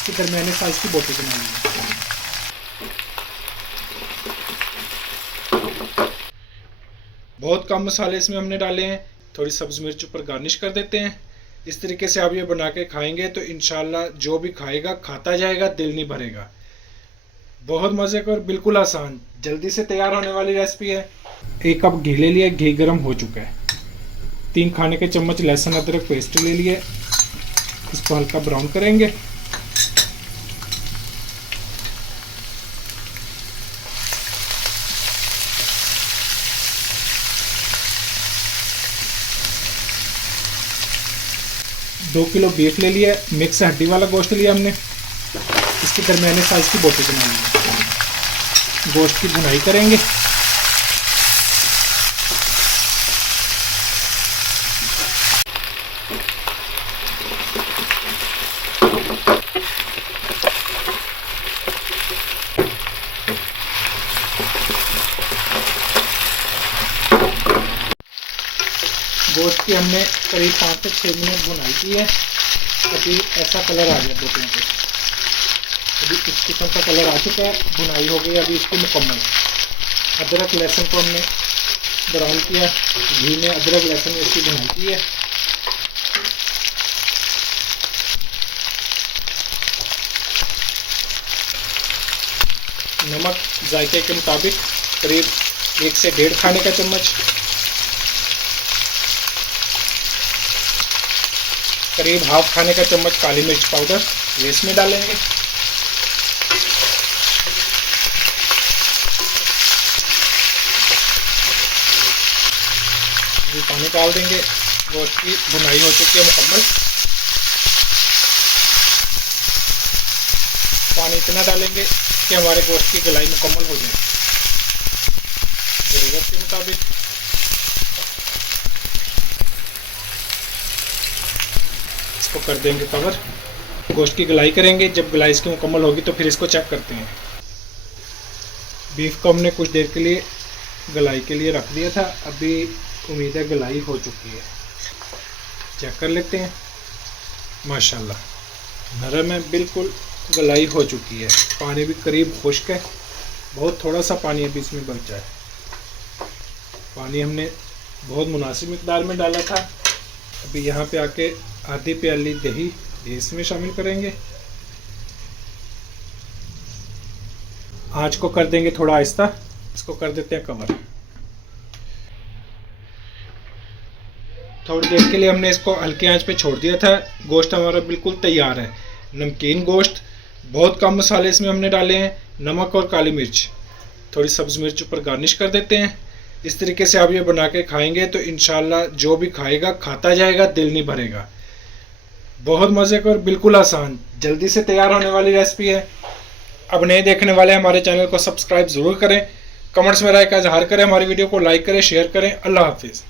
इसकी दरमियाने साइज की बोटी बना ली है। बहुत कम मसाले इसमें हमने डाले हैं। थोड़ी सब्ज़ मिर्च ऊपर गार्निश कर देते हैं। इस तरीके से आप ये बना के खाएंगे तो इंशाल्लाह जो भी खाएगा खाता जाएगा, दिल नहीं भरेगा। बहुत मज़े का और बिल्कुल आसान, जल्दी से तैयार होने वाली रेसिपी है। 1 कप घी ले लिया, घी गर्म हो चुका है। 3 खाने के चम्मच लहसुन अदरक पेस्ट ले लिए, इसको हल्का ब्राउन करेंगे। दो किलो बीफ ले लिया, मिक्स हड्डी वाला गोश्त लिया हमने। इसकी दरमियाने साइज की बोटी बना ली है। गोश्त की भुनाई करेंगे। गोश्त की हमने करीब 5 से 6 मिनट भुनाई की है। अभी ऐसा कलर आ गया बोटियों पे। अभी इस किस्म का कलर आ चुका है, भुनाई हो गई अभी इसकी मुकम्मल। अदरक लहसुन को हमने ब्राउन किया, घी में अदरक लहसुन में इसकी भुनाई की है। नमक जायके के मुताबिक करीब 1 से 1.5 खाने का चम्मच। करीब ½ खाने का चम्मच काली मिर्च पाउडर ये इसमें डालेंगे। ये पानी डाल देंगे। गोश्त की भुनाई हो चुकी है मुकम्मल। पानी इतना डालेंगे कि हमारे गोश्त की गलाई मुकम्मल हो जाए, ज़रूरत के मुताबिक। इसको कर देंगे कवर। गोश्त की गलाई करेंगे। जब गलाई इसकी मुकम्मल होगी तो फिर इसको चेक करते हैं। बीफ को हमने कुछ देर के लिए गलाई के लिए रख दिया था। अभी उम्मीद है गलाई हो चुकी है। चेक कर लेते हैं। माशाल्लाह नरम है, बिल्कुल गलाई हो चुकी है। पानी भी करीब खुश्क है, बहुत थोड़ा सा पानी अभी इसमें बचा है। पानी हमने बहुत मुनासिब मिकदार में डाला था। अभी यहाँ पे आके आधी प्याली दही इसमें शामिल करेंगे। आँच को कर देंगे थोड़ा आहिस्ता। इसको कर देते हैं कवर। थोड़ी देर के लिए हमने इसको हल्की आंच पे छोड़ दिया था। गोश्त हमारा बिल्कुल तैयार है, नमकीन गोश्त। बहुत कम मसाले इसमें हमने डाले हैं, नमक और काली मिर्च, थोड़ी सब्ज़ मिर्च ऊपर गार्निश कर देते हैं। इस तरीके से आप ये बना के खाएंगे तो इंशाल्लाह जो भी खाएगा खाता जाएगा, दिल नहीं भरेगा। बहुत मज़े का और बिल्कुल आसान, जल्दी से तैयार होने वाली रेसिपी है। अब नए देखने वाले हमारे चैनल को सब्सक्राइब ज़रूर करें, कमेंट्स में राय का इजहार करें, हमारी वीडियो को लाइक करें, शेयर करें। अल्लाह हाफिज़।